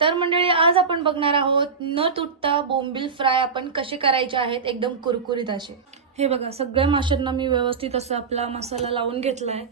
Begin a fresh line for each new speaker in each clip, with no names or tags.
तर मंडळी आज आपण बघणार आहोत न तुटता बोंबील फ्राय आपण कसे करायचे आहेत एकदम कुरकुरीत असे. हे बघा सगळ्या माशांना मी व्यवस्थित असं आपला मसाला लावून घेतलाय.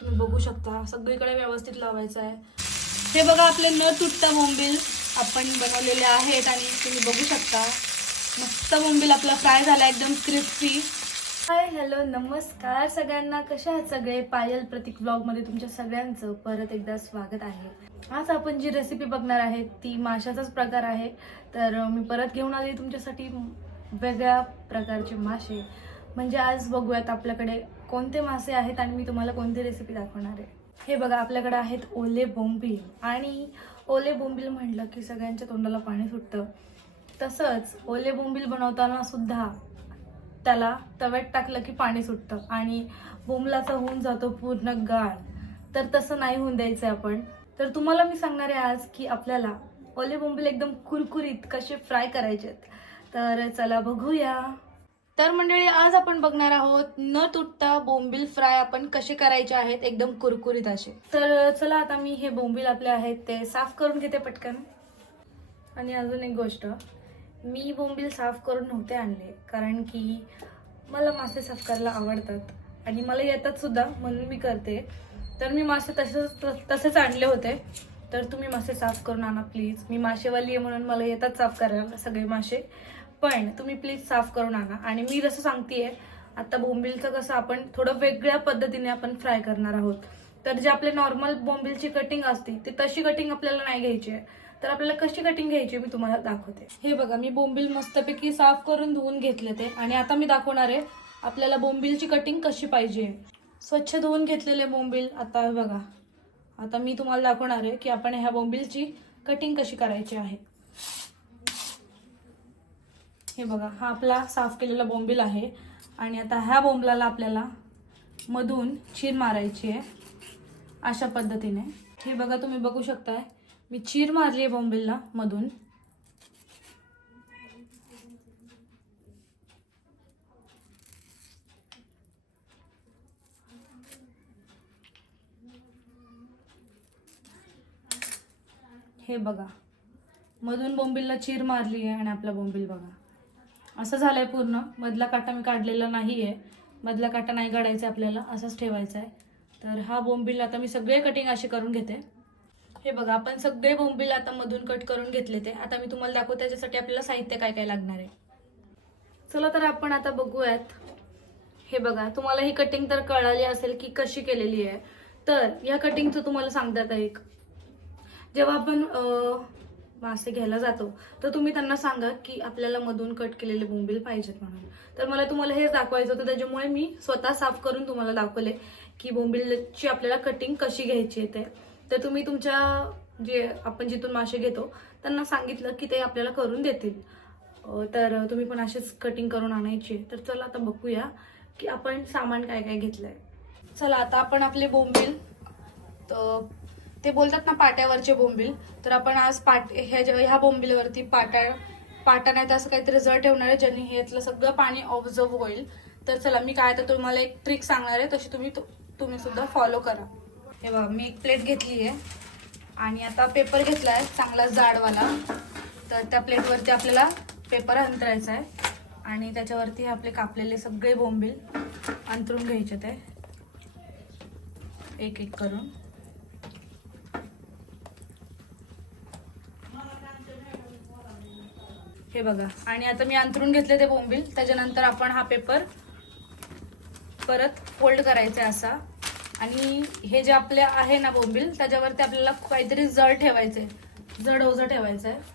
तुम्ही बघू शकता सगळीकडे व्यवस्थित लावायचं आहे. हे बघा आपले न तुटता बोंबील आपण बनवलेले आहेत आणि तुम्ही बघू शकता मस्त बोंबील आपला फ्राय झाला एकदम क्रिस्पी. हाय हॅलो नमस्कार सगळ्यांना. कशा आहात सगळे? पायल प्रतीक ब्लॉगमध्ये तुमच्या सगळ्यांचं परत एकदा स्वागत आहे. आज आपण जी रेसिपी बघणार आहे ती माशाचाच प्रकार आहे. तर मी परत घेऊन आली तुमच्यासाठी वेगळ्या प्रकारचे मासे. म्हणजे आज बघूयात आपल्याकडे कोणते मासे आहेत आणि मी तुम्हाला कोणती रेसिपी दाखवणार आहे. हे बघा आपल्याकडे आहेत ओले बोंबील. आणि ओले बोंबील म्हटलं की सगळ्यांच्या तोंडाला पाणी सुटतं. तसंच ओले बोंबील बनवताना सुद्धा त्याला तव्यात टाकलं की पाणी सुटतं. आणि बोंबलाचा होऊन जातो पूर्ण गाळ. तर तसं नाही होऊन द्यायचं आपण. तर तुम्हाला मी सांगणार आहे आज की आपल्याला ओले बोंबील एकदम कुरकुरीत कसे फ्राय करायचे तर चला बघूया. तर मंडळी आज आपण बघणार आहोत न तुटता बोंबील फ्राय आपण कसे करायचे आहेत एकदम कुरकुरीत असे. तर चला आता मी हे बोंबील आपले आहेत ते साफ करून घेते पटकन. आणि अजून एक गोष्ट मी बोंबील साफ करून नव्हते आणले कारण की मला मासे साफ करायला आवडतात. आणि मला येतात सुद्धा म्हणून मी करते. तर मी मासे तसेच तसेच आणले होते. तर तुम्ही मासे साफ करून आणा प्लीज मी मासेवाली आहे म्हणून मला येतात साफ करायला सगळे मासे. पण तुम्ही प्लीज साफ करून आणा. आणि मी जसं सांगतेय आता बोंबीलचं कसं आपण थोडं वेगळ्या पद्धतीने आपण फ्राय करणार आहोत. तर जे आपले नॉर्मल बोंबीलची कटिंग असते ती तशी कटिंग आपल्याला नाही घ्यायची आहे. तर आपल्याला कशी कटिंग घ्यायची मी तुम्हाला दाखवते. हे बघा मी बोंबील मस्तपैकी साफ करून धुवून घेतले ते. आणि आता मी दाखवणार आहे आपल्याला बोंबीलची कटिंग कशी पाहिजे. स्वच्छ धुवून घेतलेले बोंबील आता हे बघा. आता मी तुम्हाला दाखवणार आहे की आपण ह्या बोंबीलची कटिंग कशी करायची आहे. हे बघा हा आपला साफ केलेला बोंबील आहे. आणि आता ह्या बोंबलाला आपल्याला मधून चीर मारायची आहे. अशा पद्धतीने. हे बघा तुम्ही बघू शकताय. मी चीर मारली आहे बोंबिलला मधून. हे बघा. मधून बोंबिलला चीर मारली आहे आणि आपला बोंबील बघा. असं झालं आहे पूर्ण. मधला काटा मी काढलेला नाही आहे मधला काटा नाही काढायचा आपल्याला. असंच ठेवायचा आहे. तर हा बोंबील आता मी सगळे कटिंग असे करून घेते. हे बघा आपण सगळे बोंबील आता मधून कट करून घेतले ते. आता मी तुम्हाला दाखवते त्याच्यासाठी आपल्याला साहित्य काय काय लागणार आहे. चला तर आपण आता बघूयात. हे बघा तुम्हाला ही कटिंग तर कळाली असेल की कशी केलेली आहे. तर या कटिंगचं तुम्हाला सांगतात एक. जेव्हा आपण मासे घ्यायला जातो तर तुम्ही त्यांना सांगा की आपल्याला मधून कट केलेले बोंबील पाहिजेत म्हणून. तर मला तुम्हाला हेच दाखवायचं होतं त्याच्यामुळे मी स्वतः साफ करून तुम्हाला दाखवले की बोंबीलची आपल्याला कटिंग कशी घ्यायची आहे ते. तर तुम्ही तुमच्या जे आपण जिथून मासे घेतो त्यांना सांगितलं की ते आपल्याला करून देतील. तर तुम्ही पण असेच कटिंग करून आणायची. तर चला आता बघूया की आपण सामान काय काय घेतलं आहे चला आता आपण आपले बोंबील तर ते बोलतात ना पाट्यावरचे बोंबील तर आपण आज पाट ह्या ह्या बोंबिलवरती पाटा पाटा नाही तर असं काहीतरी जळ ठेवणार आहे ज्याने ह्यातलं सगळं पाणी ऑब्झर्व होईल. तर चला मी काय तर तुम्हाला एक ट्रिक सांगणार आहे तशी तुम्ही तुम्ही सुद्धा फॉलो करा. हे बघा मी एक प्लेट घेतली आहे. आणि आता पेपर घेतला आहे चांगला जाडवाला. तर त्या प्लेटवरती आपल्याला पेपर अंतरायचा आहे. आणि त्याच्यावरती हे आपले कापलेले सगळे बोंबील अंतरून घ्यायचे ते. एक एक करून. हे बघा. आणि आता मी अंतरून घेतले ते बोंबील. त्याच्यानंतर आपण हा पेपर परत फोल्ड करायचा आहे असा. आणि हे जे आपले आहे ना बोंबील त्याच्यावरती आपल्याला काहीतरी जड ठेवायचंय. जड ओझं ठेवायचं आहे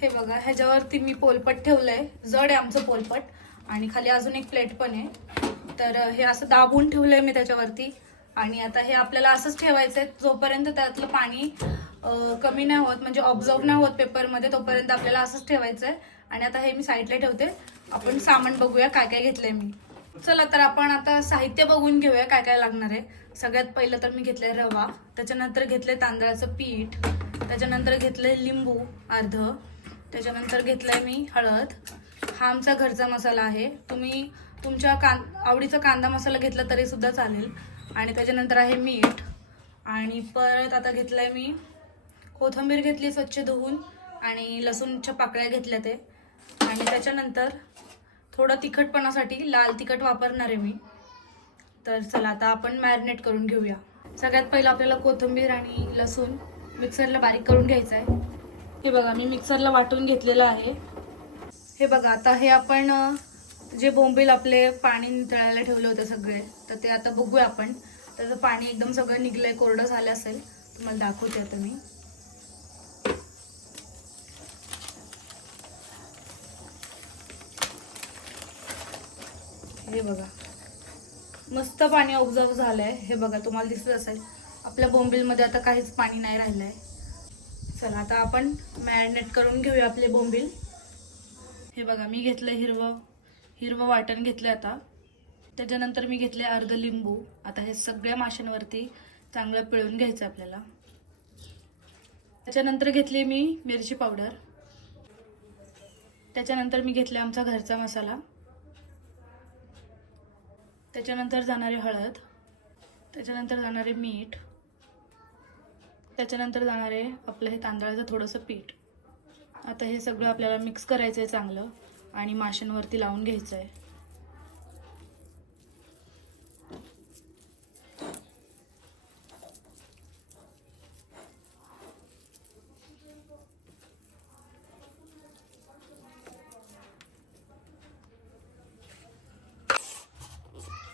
हे बघा ह्याच्यावरती मी पोलपट ठेवलंय. जड आहे आमचं पोलपट. आणि खाली अजून एक प्लेट पण आहे. तर हे असं दाबून ठेवलंय मी त्याच्यावरती. आणि आता हे आपल्याला असंच ठेवायचं आहे जोपर्यंत त्यातलं पाणी कमी नाही होत म्हणजे ऑब्झर्व नाही होत पेपरमध्ये तोपर्यंत आपल्याला असंच ठेवायचं आहे आणि आता हे मी साईडला ठेवते. आपण सामान बघूया काय काय घेतलंय मी. चला तर आपण आता साहित्य बघून घेऊया काय काय लागणार आहे. सगळ्यात पहिलं तर मी घेतलंय रवा त्याच्यानंतर घेतलंय तांदळाचं पीठ त्याच्यानंतर घेतलंय लिंबू अर्ध त्याच्यानंतर घेतलंय मी हळद. हा आमचा घरचा मसाला आहे. तुम्ही तुमच्या कां आवडीचा कांदा मसाला घेतला तरी सुद्धा चालेल. आणि त्याच्यानंतर आहे मीठ. आणि परत आता घेतलंय मी कोथिंबीर घेतली स्वच्छ धुवून आणि लसूणच्या पाकळ्या घेतल्या ते. आणि त्याच्यानंतर थोडं तिखटपणासाठी लाल तिखट वापरणार आहे मी. तर चला आता आपण मॅरिनेट करून घेऊया. सगळ्यात पहिलं आपल्याला कोथिंबीर आणि लसूण मिक्सरला बारीक करून घ्यायचं आहे हे बघा मी मिक्सरला वाटून घेतलेलं आहे. हे बघा आता हे आपण जे बोंबील आपले पाणी नितळायला ठेवले होते सगळे तर ते आता बघूया आपण. त्याचं पाणी एकदम सगळं निघलंय कोरडं झालं असेल तुम्हाला दाखवते आता मी. हे बघा. मस्त पाणी ऑब्झर्व झालं आहे हे बघा तुम्हाला दिसत असेल. आपल्या बोंबीलमध्ये आता काहीच पाणी नाही राहिलं आहे चला आता आपण मॅरिनेट करून घेऊया आपले बोंबील. हे बघा मी घेतलं हिरवं हिरवं वाटण घेतलं आता. त्याच्यानंतर मी घेतले अर्ध लिंबू. आता हे सगळ्या माशांवरती चांगलं पिळून घ्यायचं आपल्याला. त्याच्यानंतर घेतली मी मिरची पावडर. त्याच्यानंतर मी घेतले आमचा घरचा मसाला. त्याच्यानंतर जाणारे हळद त्याच्यानंतर जाणारे मीठ त्याच्यानंतर जाणारे आपलं हे तांदळाचं थोडंसं पीठ. आता हे सगळं आपल्याला मिक्स करायचं आहे चांगलं आणि माशांवरती लावून घ्यायचं आहे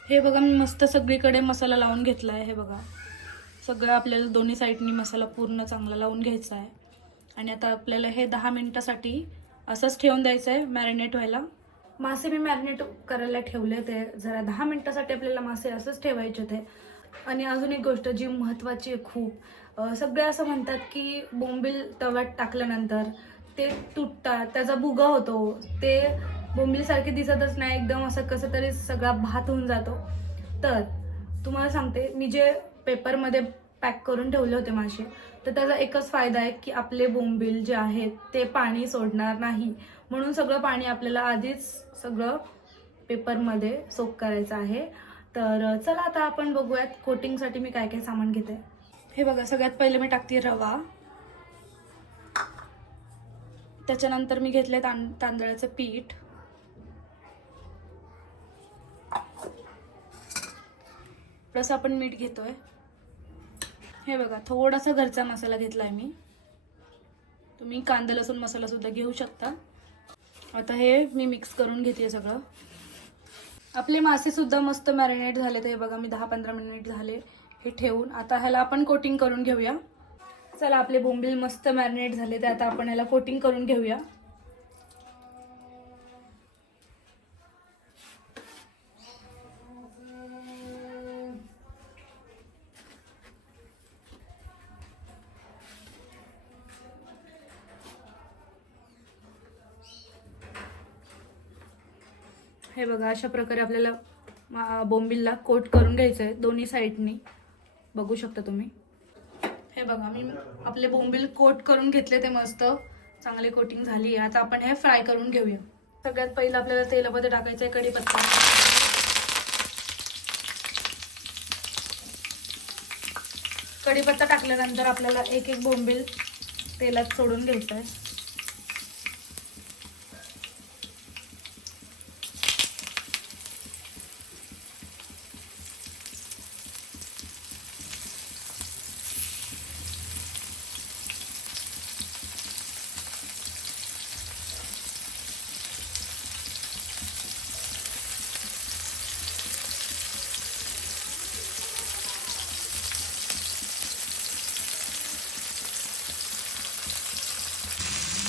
हे बघा मी मस्त सगळीकडे मसाला लावून घेतला आहे हे बघा. सगळं आपल्याला दोन्ही साईडनी मसाला पूर्ण चांगला लावून घ्यायचा आहे. आणि आता आपल्याला हे दहा मिनिटासाठी असंच ठेवून द्यायचं आहे मॅरिनेट व्हायला. मासे मी मॅरिनेट करायला ठेवले ते जरा दहा मिनिटासाठी आपल्याला मासे असंच ठेवायचे होते. आणि अजून एक गोष्ट जी महत्त्वाची आहे खूप सगळे असं म्हणतात की बोंबील तव्यात टाकल्यानंतर ते तुटतात त्याचा भुगा होतो. ते बोंबीलसारखे दिसतच नाही. एकदम असं कसं तरी सगळा भात होऊन जातो. तर तुम्हाला सांगते मी जे पेपरमध्ये पॅक करून ठेवले होते मासे तर त्याचा एकच फायदा आहे की आपले बोंबील जे आहेत ते पाणी सोडणार नाही. म्हणून सगळं पाणी आपल्याला आधीच सगळं पेपरमध्ये सोक करायचं आहे. तर चला आता आपण बघूयात कोटिंगसाठी मी काय काय सामान घेते. हे बघा सगळ्यात पहिले मी टाकते रवा. त्याच्यानंतर मी घेतले तां तांदळाचं पीठ. थोडंसं आपण मीठ घेतोय? हे बघा थोडासा घरचा मसाला घेतलाय मी. तुम्ही कांदा लसूण मसाला सुद्धा घेऊ शकता. आता हे मी मिक्स करून घेते सगळं. आपले मासे सुद्धा मस्त मॅरिनेट झाले हे बघा मी दहा पंधरा मिनिट झाले हे ठेवून. आता ह्याला आपण कोटिंग करून घेऊया. चला आपले बोंबील मस्त मॅरिनेट झाले तर आता आपण ह्याला कोटिंग करून घेऊया. हे बघा अशा प्रकारे आपल्याला बोंबिलला कोट करून घ्यायचं आहे दोन्ही साईडनी. बघू शकता तुम्ही. हे बघा मी आपले बोंबील कोट करून घेतले ते मस्त. चांगले कोटिंग झाली आहे. आता आपण हे फ्राय करून घेऊया. सगळ्यात पहिलं आपल्याला तेलामध्ये टाकायचं आहे कढीपत्ता. कढीपत्ता टाकल्यानंतर आपल्याला एक एक बोंबील तेलात सोडून घ्यायचं आहे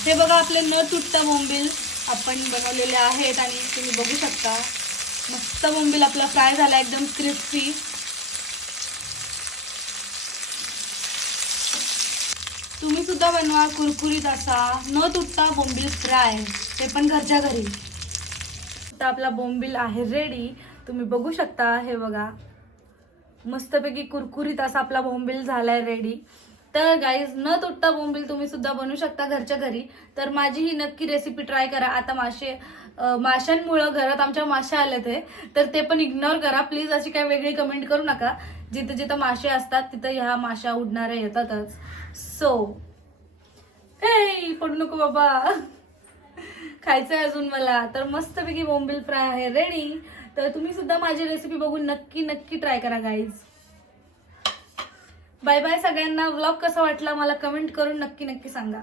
हे बघा आपले न तुटता बोंबील आपण बनवलेले आहेत आणि तुम्ही बघू शकता. मस्त बोंबील आपला फ्राय झाला एकदम क्रिस्पी. तुम्ही सुद्धा बनवा कुरकुरीत असा न तुटता बोंबील फ्राय. ते पण घरच्या घरी. आता आपला बोंबील आहे रेडी तुम्ही बघू शकता हे बघा. मस्तपैकी कुरकुरीत असा आपला बोंबील झालाय रेडी तर गाईज न तुटता बोंबील तुम्ही सुद्धा बनवू शकता घरच्या घरी. तर माझी ही नक्की रेसिपी ट्राय करा. आता मासे माशांमुळं घरात आमच्या माशा आले ते. तर ते पण इग्नोर करा. प्लीज अशी काही वेगळी कमेंट करू नका. जिथं जिथं मासे असतात तिथं ह्या माशा उडणाऱ्या येतातच. सो हे पडू नको बाबा. खायचंय अजून मला. तर मस्तपैकी बोंबील फ्राय आहे. रेडी तर तुम्ही सुद्धा माझी रेसिपी बघून नक्की नक्की ट्राय करा गाईज बाय बाय सगळ्यांना. व्लॉग कसा वाटला मला कमेंट करून नक्की नक्की सांगा.